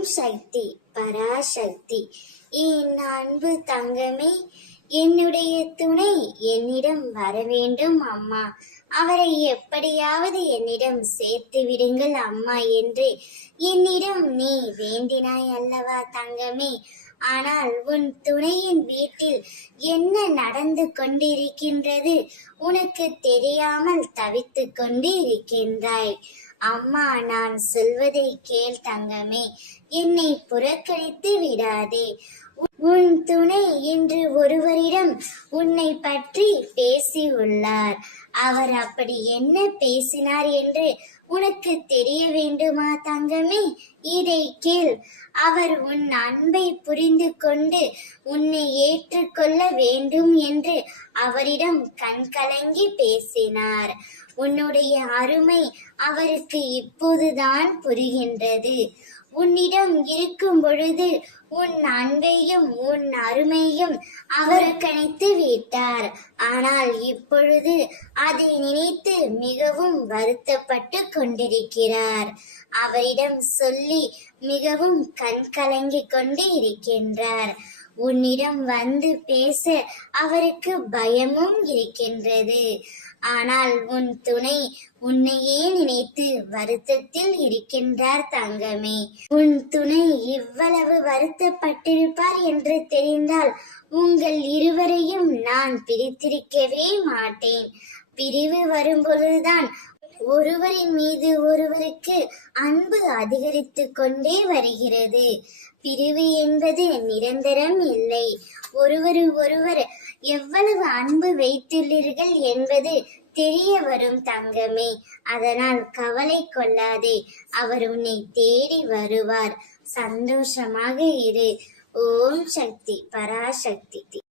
ஓம் சக்தி பராசக்தி. என் அன்பு தங்கமே, என்னுடைய துணை என்னிடம் வர வேண்டும் அம்மா. அவரை எப்படியாவது என்னிடம் சேர்த்து விடுங்கள் அம்மா என்று என்னிடம் நீ வேண்டினாய் அல்லவா தங்கமே? ஆனால் உன் துணையின் வீட்டில் என்ன நடந்து கொண்டிருக்கின்றது உனக்கு தெரியாமல் தவித்து கொண்டு இருக்கின்றாய். அம்மா, நான் சொல்வதை கேள் தங்கமே, என்னை புறக்கணித்து விடாதே. உன் துணை இன்று ஒருவரிடம் உன்னை பற்றி பேசி உள்ளார். அவர் அப்படி என்ன பேசினார் என்று உனக்கு தெரிய வேண்டுமா தங்கமே? இதை கேள். அவர் உன் அன்பை புரிந்து கொண்டு உன்னை ஏற்றுக்கொள்ள வேண்டும் என்று அவரிடம் கண்கலங்கி பேசினார். உன்னுடைய அருமை அவருக்கு இப்போதுதான் புரிகின்றது. உன்னிடம் இருக்கும் பொழுது உன் அன்பையும் உன் அருமையும் அவர் கணித்து விட்டார். ஆனால் இப்பொழுது அதை நினைத்து மிகவும் வருத்தப்பட்டு கொண்டிருக்கிறார். அவரிடம் சொல்லி மிகவும் கண்கலங்கிக் கொண்டு இருக்கின்றார். உன்னிடம் வந்து பேச அவருக்கு பயமும் இருக்கின்றது. ஆனால் உன் துணை உன்னையே நினைத்து வருத்தத்தில் இருக்கின்றார் தங்கமே. உன் துணை இவ்வளவு வருத்தப்பட்டிருப்பார் என்று தெரிந்தால் உங்கள் இருவரையும் நான் பிரித்திருக்கவே மாட்டேன். பிரிவு வரும்பொழுதுதான் ஒருவரின் மீது ஒருவருக்கு அன்பு அதிகரித்து கொண்டே வருகிறது. பிரிவு என்பது நிரந்தரம் இல்லை. ஒருவர் எவ்வளவு அன்பு வைத்துள்ளீர்கள் என்பது தெரிய வரும் தங்கமே. அதனால் கவலை கொள்ளாதே. அவர் உன்னை தேடி வருவார். சந்தோஷமாக இரு. ஓம் சக்தி பராசக்தி.